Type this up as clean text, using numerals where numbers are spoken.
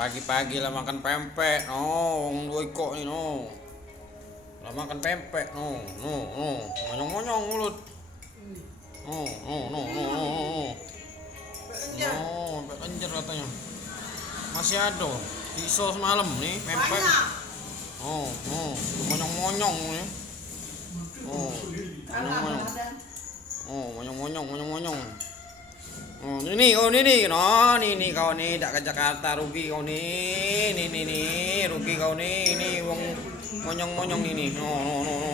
pagi-pagi lah makan pempek, no, wong duwe kok ini, no. Lah makan pempek, no, no, no, monyong-monyong mulut. No, no, no, no, no, no. No, pempek kencur katanya. Masih ada, iso semalam nih pempek. Oh, oh, monyong-monyong nih. Oh, monyong-monyong. Oh, monyong-monyong, monyong-monyong. Oh, ini, no, ini kau nih, tak ke Jakarta rugi kau nih, rugi kau nih, ini wong monyong-monyong ini, no, no, no, no.